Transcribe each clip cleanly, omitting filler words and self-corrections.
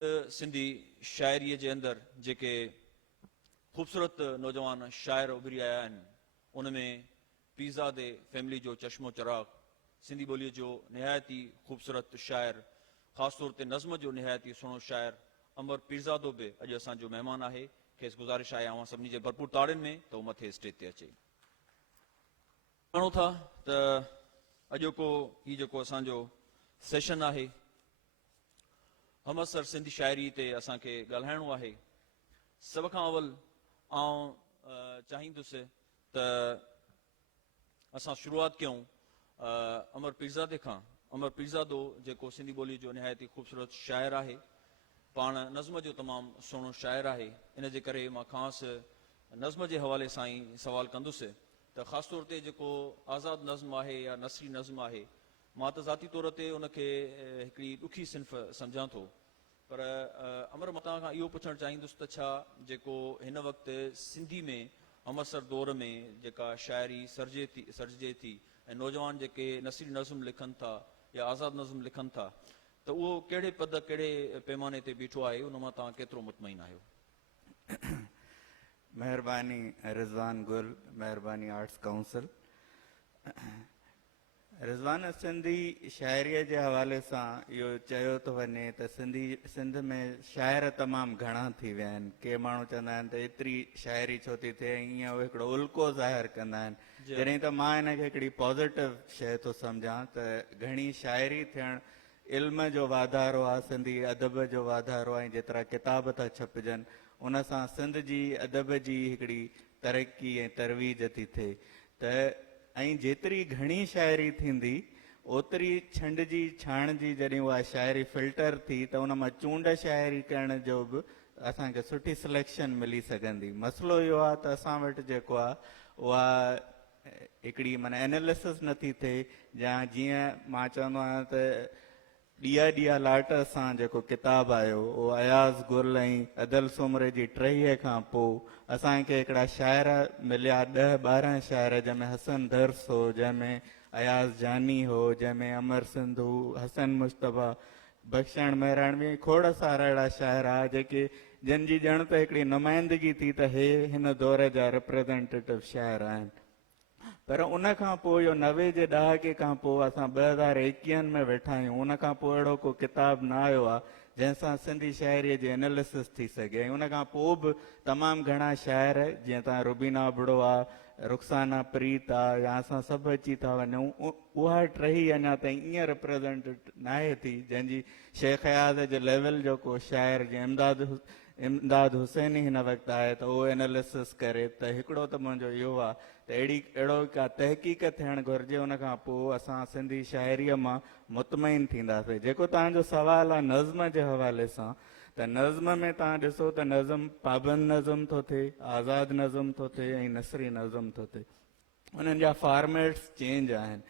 सिंधी शायरी जे अंदरि जेके ख़ूबसूरत नौजवान शाइर उभरी आया आहिनि उनमें पीज़ादे फैमिली जो चश्मो चिराग सिंधी ॿोलीअ जो निहायती ख़ूबसूरत शाइर ख़ासि तौर ते नज़्म जो निहायती सुहिणो शाइर अमर पीरज़ादो बि अॼु असांजो महिमान आहे। खेसि गुज़ारिश आहे अवां सभिनी जे भरपूर ताड़ियुनि में त उहो मथे स्टेज ते अचे। ॼाणो था त अॼोको हीउ जेको असांजो सेशन आहे हमसर सिंधी शाइरी ते असांखे ॻाल्हाइणो आहे। सभ खां अवल आउं चाहींदुसि त असां शुरूआत कयूं अमर पीरज़ादे खां। अमर पीरज़ादो जेको सिंधी ॿोली जो निहायती ख़ूबसूरत शाइर आहे, पाण नज़्म जो तमामु सुहिणो शाइर आहे। इन जे करे मां ख़ासि नज़्म जे हवाले सां ई सवाल कंदुसि त ख़ासि तौर ते जेको आज़ादु नज़्म आहे या नसरी नज़्म आहे, मां त ज़ाती तौर ते उनखे हिकिड़ी ॾुखी सिन्फ़ सम्झां थो, पर अमर मां तव्हां खां इहो पुछणु चाहींदुसि त छा जेको हिन वक़्तु सिंधी में हमसर दौर में जेका शाइरी सर्जे थी ऐं नौजवान जेके नसरी नज़्म लिखनि था या आज़ादु नज़्म लिखनि था, त उहो कहिड़े पद कहिड़े पैमाने ते बीठो आहे, उन मां तव्हां केतिरो मुतमइन आहियो? महिरबानी रिज़वान गुल, महिरबानी आर्ट्स काउंसिल। रिज़वान सिंधी शाइरीअ जे हवाले सां इहो चयो थो वञे त सिंध में शाइर तमामु घणा थी विया आहिनि। के माण्हू चवंदा आहिनि त एतिरी शाइरी छो थी थिए, ईअं उहे हिकिड़ो उल्को ज़ाहिर कंदा आहिनि। जॾहिं त मां हिनखे हिकिड़ी पॉज़िटिव शइ थो सम्झां त घणी शाइरी थियणु इल्म जो वाधारो आहे, सिंधी अदब जो वाधारो आहे। जेतिरा किताब था छपजनि उन सां सिंध जी अदब जी हिकिड़ी तरक़ी ऐं तरवीज थी थिए त ऐं जेतिरी घणी शाइरी थींदी ओतिरी छंड जी छाण जी जॾहिं उहा शाइरी फिल्टर थी त उन मां चूंड शाइरी करण जो बि असांखे सुठी सिलेक्शन मिली सघंदी। मसइलो इहो आहे त असां वटि जेको आहे उहा हिकिड़ी माना एनालिसिस नथी थिए, या जीअं मां चवंदो आहियां त ॾिया ॾिया लाट सां जेको किताबु आयो उहो अयाज़ गुल ऐं अदल सुमरे जी टहीअ खां पोइ असांखे हिकिड़ा शाइर मिलिया 10-12 शाइर, जंहिंमें हसन दर्स हो, जंहिंमें अयाज़ जानी हो, जंहिंमें अमर सिंधु, हसन मुश्तबा, बख़्शण मेहराणवी, खोड़ सारा अहिड़ा शाइर आहे जेके जिन जी ॼण त हिकिड़ी नुमाइंदगी थी त हे हिन दौर जा रिप्रेज़ेंटेटिव शाइर आहिनि। पर उन खां पोइ इहो 90 जे ॾहाके खां पोइ असां 2021 में वेठा आहियूं। उन खां पोइ अहिड़ो को किताबु न आयो आहे जंहिंसां सिंधी शाइरीअ जी एनालिसिस थी सघे। ऐं उन खां पोइ बि तमामु घणा शाइर, जीअं तव्हां रुबीना बुड़ो आहे, रुखसाना प्रीत आहे, या असां सभु अची था वञूं, उहा टही अञा ताईं ईअं रिप्रेज़ेंटेट न आहे थी जंहिंजी शेख हयाज़ जे लेवल जो को शाइर जीअं इमदाद हुसैनी हिन वक़्तु आहे त उहो एनालिसिस करे। त हिकिड़ो त मुंहिंजो इहो आहे त अहिड़ो का तहक़ीक़ थियणु घुरिजे, उन खां पोइ असां सिंधी शाइरीअ मां मुतमइन थींदासीं। जेको तव्हांजो सुवालु आहे नज़्म जे हवाले सां, त नज़्म में तव्हां ॾिसो त नज़्म पाबंद नज़्म थो थिए, आज़ादु नज़्म थो थिए ऐं नसरी नज़्म थो थिए। उन्हनि जा फॉर्मेट्स चेंज आहिनि।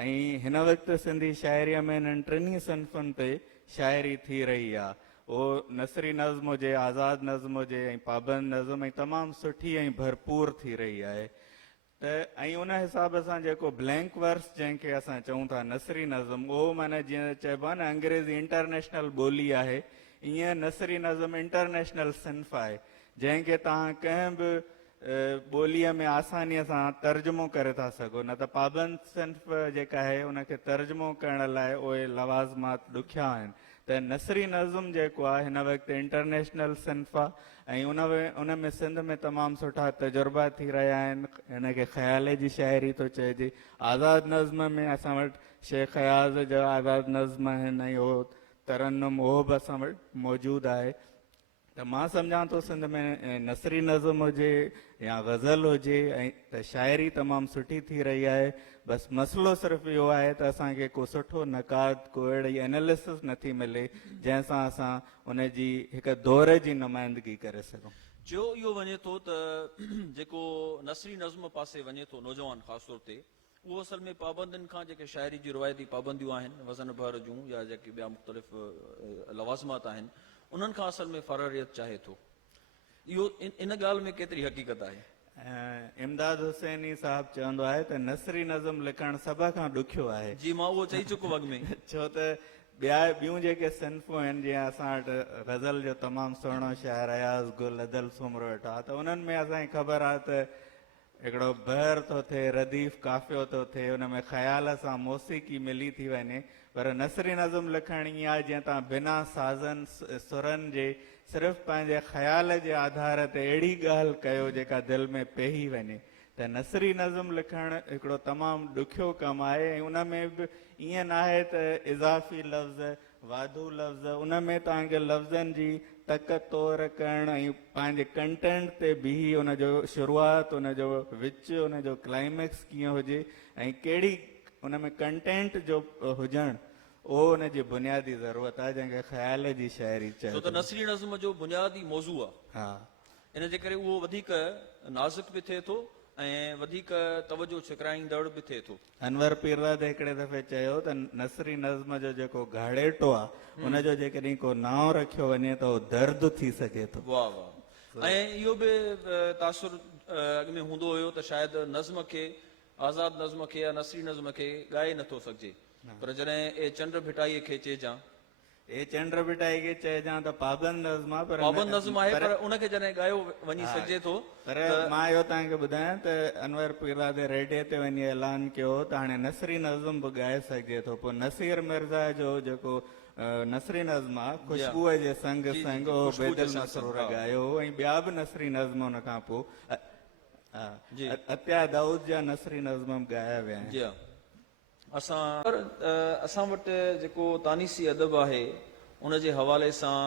ऐं हिन वक़्तु सिंधी शाइरीअ में हिननि टिनी सिन्फ़ुनि ते शाइरी थी रही आहे। उहो नसरी नज़्म हुजे, आज़ादु नज़्म हुजे ऐं पाबंद नज़्म, ऐं तमामु सुठी ऐं भरपूर थी रही आहे। त ऐं उन हिसाब सां जेको ब्लैंक वर्स जंहिंखे असां चऊं था नसरी नज़्म, उहो माना जीअं चइबो आहे न अंग्रेज़ी इंटरनेशनल ॿोली आहे, ईअं नसरी नज़्म इंटरनेशनल सिन्फ़ आहे जंहिंखे तव्हां कंहिं बि ॿोलीअ में आसानीअ सां तर्जुमो करे था सघो। न त पाबंद सिन्फ़ जेका आहे उनखे तर्जुमो करण लाइ उहे लवाज़मात ॾुखिया आहिनि। त नसरी नज़्म जेको आहे हिन वक़्तु इंटरनेशनल सिन्फ़ आहे ऐं उन में सिंध में तमामु सुठा तजुर्बा थी रहिया आहिनि। हिनखे ख़्याले जी शाइरी थो चइजे। आज़ादु नज़्म में असां वटि शेख हयाज़ जा आज़ादु नज़्म आहिनि ऐं उहो तरन्नुम उहो बि असां वटि मौजूदु आहे। त मां सम्झां थो सिंध में नसरी नज़्म हुजे या गज़ल हुजे ऐं त शाइरी तमामु सुठी थी रही आहे। बसि मसइलो सिर्फ़ु इहो आहे त असांखे को सुठो नक़ाद, को अहिड़ी एनालिसिस नथी मिले जंहिंसां असां उन जी हिकु दौर जी नुमाइंदगी करे सघूं। जो इहो वञे थो त जेको नसरी नज़्म पासे वञे थो नौजवान ख़ासि तौर ते, उहो असल में पाबंदियुनि खां जेके शाइरी जी रिवायती पाबंदियूं आहिनि, वज़न भर जूं या जेके ॿिया मुख़्तलिफ़ लवाज़मात आहिनि, उन्हनि खां असल में फ़रारियत चाहे थो। इहो इन ॻाल्हि में केतिरी हक़ीक़त आहे? इमदाद हुसैनी साहब चवंदो आहे त नसरी नज़्म लिखणु सभ खां ॾुखियो आहे। जी, मां उहो चई चुको अॻु में। छो त ॿियूं जेके सिन्फ़ूं आहिनि जीअं असां वटि ग़ज़ल जो तमामु सुहिणो शाइर अयाज़ गुल अदल सुमरो वेठो आहे, त उन्हनि में असांखे ख़बर आहे त हिकिड़ो बहर थो थिए, रदीफ़ काफ़ियो थो थिए, उन में ख़्याल सां मौसीक़ी मिली थी वञे। पर नसरी नज़म लिखणु ईअं आहे जीअं तव्हां बिना साज़नि सुरनि जे सिर्फ़ु पंहिंजे ख़्याल जे आधार ते अहिड़ी ॻाल्हि कयो जेका दिलि में पेही वञे। त नसरी नज़म लिखणु हिकिड़ो तमामु ॾुखियो कमु आहे ऐं उन में बि ईअं न आहे त इज़ाफ़ी लफ़्ज़ वाधू लफ़्ज़, उन में तव्हांखे लफ़्ज़नि जी तक तौर करणु ऐं पंहिंजे कंटेंट ते बीही उनजो शुरूआति, उनजो विच, उनजो क्लाइमेक्स कीअं हुजे ऐं कहिड़ी उन में कंटेंट जो हुजणु, उहो उनजी बुनियादी ज़रूरत आहे जंहिंखे ख़्याल जी शाइरी चए। छो त नसरी नज़म जो बुनियादी मौज़ू आहे, हा, इन जे करे उहो वधीक नाज़ुक बि थिए थो ऐं वधीक तवजो छिकराईंदड़ बि थिए थो। अनवर पीरज़ाद हिकिड़े दफ़े चयो त नसरी नज़म जो जेको घाड़ेटो आहे उनजो जेकॾहिं को नाव रखियो वञे त उहो दर्द थी सघे थो। वाह वाह। ऐं इहो बि तासुर अॻ में हूंदो हुयो त शायदि नज़म खे, आज़ाद नज़म खे या नसरी नज़म खे ॻाए नथो सघिजे, पर जॾहिं ए चंड भिटाईअ खे चइजां, ए चंड भिटाई खे चइजां त पाबंद नज़म आहे, पर पाबंद नज़म आहे, पर उनखे जॾहिं ॻायो वञी सघिजे थो। पर मां इहो तव्हांखे ॿुधायां त अनवर पीरज़ाद रेडियो ते वञी ऐलान कयो त हाणे नसरी नज़म बि ॻाए सघिजे थो। पोइ नसीर मिर्ज़ा जो जेको नसरी नज़म आहे, ख़ुशबूअ जे संग संग उहो बेदिल मसरूर ॻायो ऐं ॿिया बि नसरी नज़म उन खां पोइ अत्या दाऊद जा नसरी नज़म ॻाया विया आहिनि। जी हा। असां वटि जेको तानीसी अदब आहे उन जे हवाले सां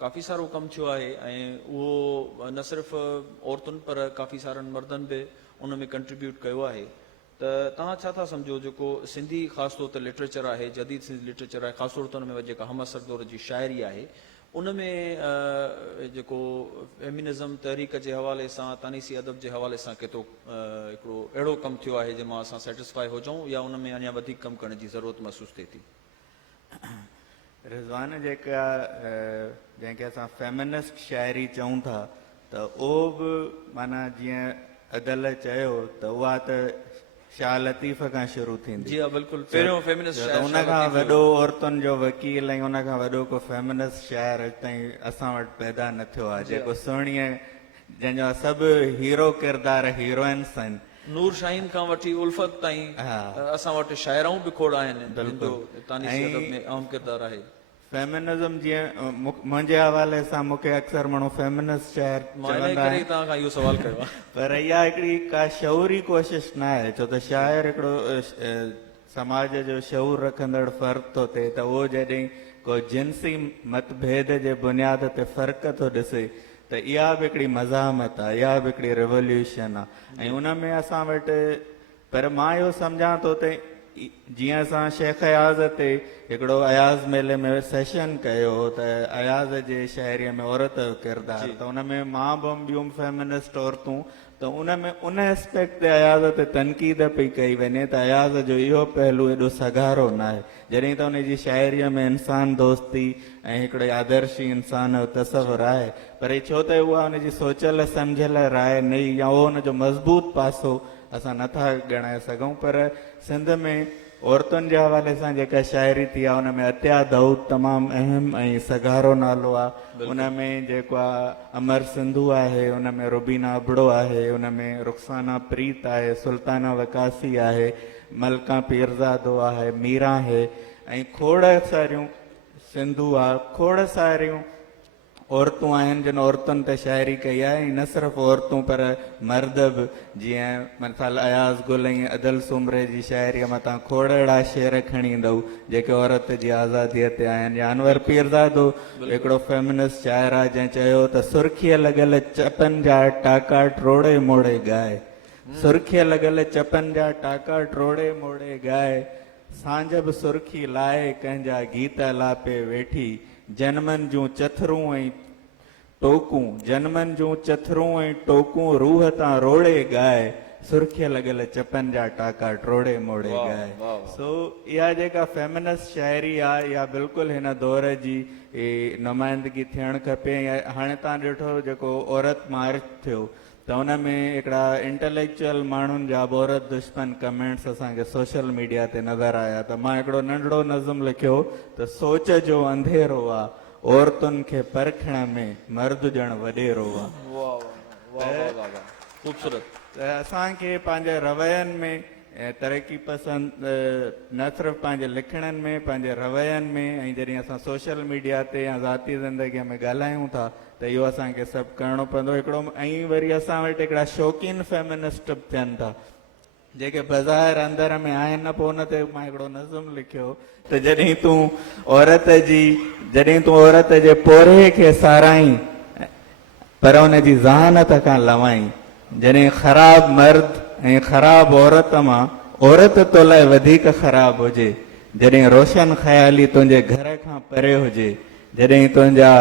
काफ़ी सारो कमु थियो आहे ऐं उहो न सिर्फ़ु औरतुनि पर काफ़ी सारनि मर्दनि बि उन में कंट्रीब्यूट कयो आहे। त तव्हां छा था सम्झो जेको सिंधी ख़ासि तौर ते लिटरेचर आहे, जदीद सिंधी लिटरेचर आहे, ख़ासि तौर ते उन में जेका हम असर दौर जी शाइरी आहे, उन में जेको फेमिनिज़म तहरीक जे हवाले सां, तानीसी अदब जे हवाले सां केतिरो हिकिड़ो अहिड़ो कमु थियो आहे जंहिंमां असां सेटिस्फाई हुजऊं या उन में अञा वधीक कमु करण जी ज़रूरत महसूसु थिए थी? रिज़वान जेका जंहिंखे असां फेमिनिस्ट शाइरी चऊं था त उहो बि माना जीअं अदल चयो त उहा त शाह लतीफ़ खां शुरू थींदी। जी हा, बिल्कुलु। पहिरियों फेमिनिस्ट शाइर उन खां वॾो औरतुनि जो वकील ऐं उन खां वॾो को फेमिनिस्ट शाइर अॼु ताईं असां वटि पैदा न थियो आहे, जेको सुहिणीअ जंहिंजा सभु हीरो किरदार हीरोइन्स आहिनि। नूर शाहीन खां वठी उल्फत ताईं असां वटि शाइराऊं बि खोड़ आहिनि जिनजो तानीसी अदब में अहम किरदारु आहे। फेमिनिज़म जीअं मुंहिंजे हवाले सां मूंखे अक्सर माण्हू फेमिनिस्ट शाइर चवंदा आहिनि, तव्हां खां इहो सवाल कयो आहे। पर इहा हिकिड़ी का शऊरी कोशिश न आहे, छो त शाइर हिकिड़ो समाज जो शऊर रखंदड़ फ़र्क़ थो थिए त उहो जॾहिं को जिन्सी मतभेद जे बुनियाद ते फ़र्क़ थो ॾिसे त इहा बि हिकिड़ी मज़ामत आहे, इहा बि हिकिड़ी रिवोल्यूशन आहे। ऐं उन में असां वटि, पर मां इहो सम्झां थो त जीअं असां शेख अयाज़ ते हिकिड़ो अयाज़ मेले में सेशन कयो त अयाज़ जे शाइरीअ में औरत जो किरदारु, त उन में मां बि ॿियूं फेमिनिस्ट औरतूं, त उन में उन एस्पेक्ट ते अयाज़ ते तनक़ीद पई कई वञे त अयाज़ जो इहो पहलू एॾो सगारो न आहे, जॾहिं त उनजी शाइरीअ में इंसान दोस्ती ऐं हिकिड़े आदर्शी इंसान जो तसवुरु आहे, पर छो त उहा उनजी सोचियल सम्झियल राय नई या उहो उनजो मज़बूत पासो असां नथा ॻणाए सघूं। पर सिंध में औरतुनि जे हवाले सां जेका शाइरी थी आहे उन में अत्या दाऊद तमामु अहम ऐं सगारो नालो आहे। उन में जेको आहे अमर सिंधू आहे, उन में रुबीना अबड़ो आहे, उन में रुखसाना प्रीत आहे, सुल्ताना वकासी आहे, मलका पीरज़ादो आहे, मीरा आहे ऐं खोड़ सारियूं सिंधू आहे, खोड़ सारियूं औरतूं आहिनि जिन औरतुनि ते शाइरी कई आहे। ऐं न सिर्फ़ु औरतूं पर मर्द बि, जीअं मिसाल अयाज़ गुल ऐं अदल सुमरे जी शाइरीअ मां तव्हां खोड़ अहिड़ा शेर खणी ईंदव जेके औरत जी आज़ादीअ ते आहिनि। या अनवर पीरज़ादो हिकिड़ो फेमिनिस्ट शाइर आहे जंहिं चयो त सुर्खीअ लॻल चपनि जा टाका ट्रोड़े मोड़े ॻाए, सुर्खीअ लॻल चपनि जा टाका ट्रोड़े मोड़े ॻाए, सांझ बि सुर्खी लाए कंहिंजा गीत लापे वेठी, जनमनि जूं चथरूं ऐं टोकूं, जनमनि जूं चथरूं ऐं टोकूं रूह तां रोड़े ॻाए, सुर्खीअ लॻल चपनि जा टाका ट्रोड़े मोड़े ॻाए। सो इहा जेका फेमिनिस्ट शाइरी आहे इहा बिल्कुलु हिन दौर जी नुमाइंदगी थियणु खपे। हाणे तव्हां ॾिठो जेको औरत मार्च थियो त त हुन में हिकिड़ा इंटेलेक्चुअल माण्हुनि जा औरत दुश्मन कमेंट्स असांखे सोशल मीडिया ते नज़र आया त मां हिकिड़ो नंढड़ो नज़म लिखियो त सोच जो अंधेरो आहे औरतुनि खे परखण में मर्द ॼण वॾेरो आहे। वाह वाह वाह वाह वाह ख़ूबसूरत। त असांखे पंहिंजे रवैयनि में तरक़ी पसंद न सिर्फ़ु पंहिंजे लिखणनि में पंहिंजे रवैयनि में ऐं जॾहिं असां सोशल मीडिया ते या ज़ाती ज़िंदगीअ में ॻाल्हायूं था त इहो असांखे सभु करिणो पवंदो। हिकिड़ो ऐं वरी असां वटि हिकिड़ा शौक़ीन फेमिनिस्ट बि थियनि था जेके बज़ाहिर अंदर में आहिनि न। पोइ हुन ते मां हिकिड़ो नज़म लिखियो त जॾहिं तूं औरत जे पोरे खे साराई पर हुनजी ज़हानत खां लवाई। जॾहिं ख़राब मर्द ऐं ख़राब औरत मां औरत तो लाइ वधीक ख़राब हुजे। जॾहिं रोशन ख़याली तुंहिंजे घर खां परे हुजे। जॾहिं तुंहिंजा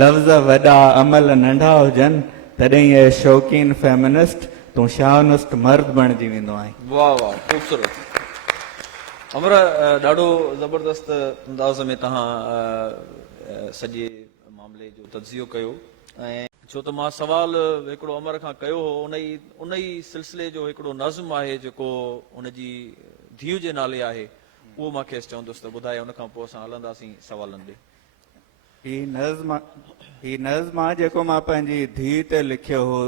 लफ़्ज़ वॾा अमल नंढा हुजनि तॾहिं ये शौक़ीन फेमिनिस्ट तूं शाहनुस्त मर्द बणिजी वेंदो आहीं। वाह वाह ख़ूबसूरत। अमर ॾाढो ज़बरदस्त अंदाज़ में तव्हां सॼे मामले जो तज़ियो कयो। ऐं छो त मां सुवाल हिकिड़ो अमर खां कयो हो उन ई सिलसिले जो हिकिड़ो नज़्म आहे जेको उनजी धीउ जे नाले आहे उहो मां खेसि चवंदुसि त ॿुधाए उन खां पोइ असां हलंदासीं सवालनि ॾे। ही नज़्म आहे जेको मां पंहिंजी धीउ ते लिखियो हो।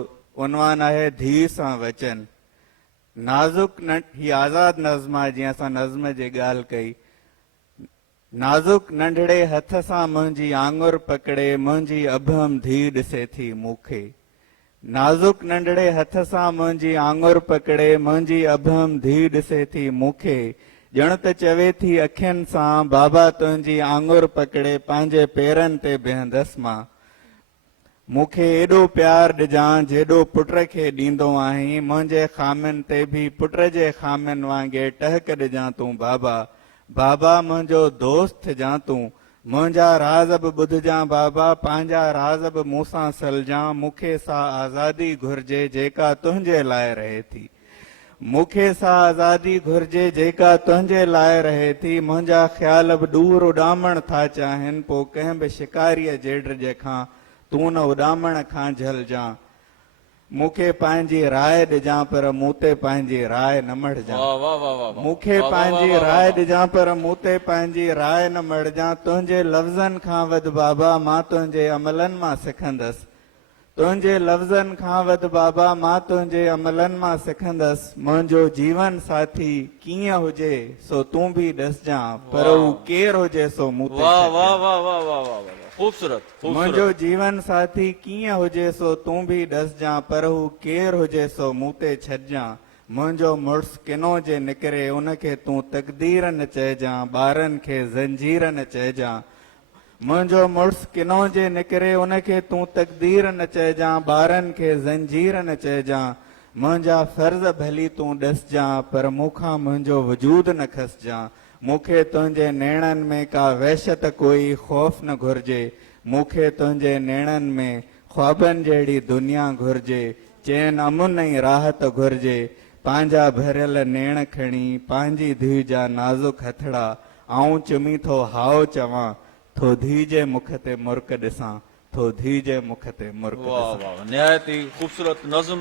उनवान आहे धीउ सां वचन। नाज़ुक ही आज़ाद नज़्म आहे जीअं असां नज़्म जी ॻाल्हि कई। नाज़ुक नंढड़े हथ सां मुंहिंजी आङुर पकड़े मुंहिंजी अभम धीउ ॾिसे थी मूंखे। नाज़ुक नंढड़े हथ सां मुंहिंजी आङुर पकड़े मुंहिंजी अभम धीउ ॾिसे थी मूंखे। ॼण त चवे थी अखियुनि सां बाबा तुंहिंजी आङुर पकड़े पंहिंजे पेरनि ते बीहंदसि मां। मूंखे एॾो प्यार ॾिजां जेॾो पुट खे ॾींदो आहीं। मुंहिंजे खामियुनि ते बि पुट जे खामियुनि वांगुरु टहक ॾिजां तूं बाबा। बाबा मुंहिंजो दोस्त जां तूं। मुंहिंजा राज़ बि ॿुधजां बाबा पंहिंजा राज़ बि मूंसां सलजां। मूंखे सा आज़ादी घुर्जे जेका तुंहिंजे लाइ रहे थी। मूंखे सा आज़ादी घुर्जे जेका तुंहिंजे लाइ रहे थी। मुंहिंजा ख़्याल बि दूर उॾामण था चाहिनि पोइ कंहिं बि शिकारीअ जेड जेखां तूं न उॾामण खां झलजां। मूंखे पंहिंजी राय ॾिजां पर मूं ते पंहिंजी राय न मढ़जां। मूंखे पंहिंजी राय ॾिजां पर मूं ते पंहिंजी राय न मढ़जां। तुंहिंजे लफ़्ज़नि खां वधि बाबा मां तुंहिंजे अमलनि मां सिखंदसि। तुंहिंजे लफ़्ज़नि खां वधि बाबा मां तुंहिंजे अमलनि मां सिखंदसि। मुंहिंजो जीवन साथी कीअं हुजे सो तूं बि ॾसजां पर हू केरु हुजे सो मूं ते छॾजां। मुंहिंजो जीवन साथी कीअं हुजे सो तूं बि ॾसजां पर हू केरु हुजे सो मूं ते छॾजां। मुंहिंजो मुड़ुसु किनो जे निकिरे उनखे तूं तक़दीर न चइजां। ॿारनि खे ज़ंजीर न चइजां। मुंहिंजो मुड़ुसु किनो जे निकिरे उनखे तूं तक़दीर न चइजां। ॿारनि खे ज़ंजीर न चइजां। मुंहिंजा फर्ज़ भली तूं ॾसजां पर मूंखां मुंहिंजो वजूद न खसजां। मूंखे तुंहिंजे नेणनि में का वहशत कोई ख़ौफ़ न घुर्जे। मूंखे तुंहिंजे नेणनि में ख्वाबनि जहिड़ी दुनिया घुर्जे। चैन अमुन ऐं राहत घुर्जे। पंहिंजा भरियल नेण खणी पंहिंजी धीउ जा नाज़ुक हथड़ा आऊं चुमी थो हाओ चवां थो धीउ जे मुख ते मुर्क ॾिसां। थो धीउ जे मुख ते मुर्क ॾिसां। वाह वाह निहायत ही खूबसूरत नज़्म।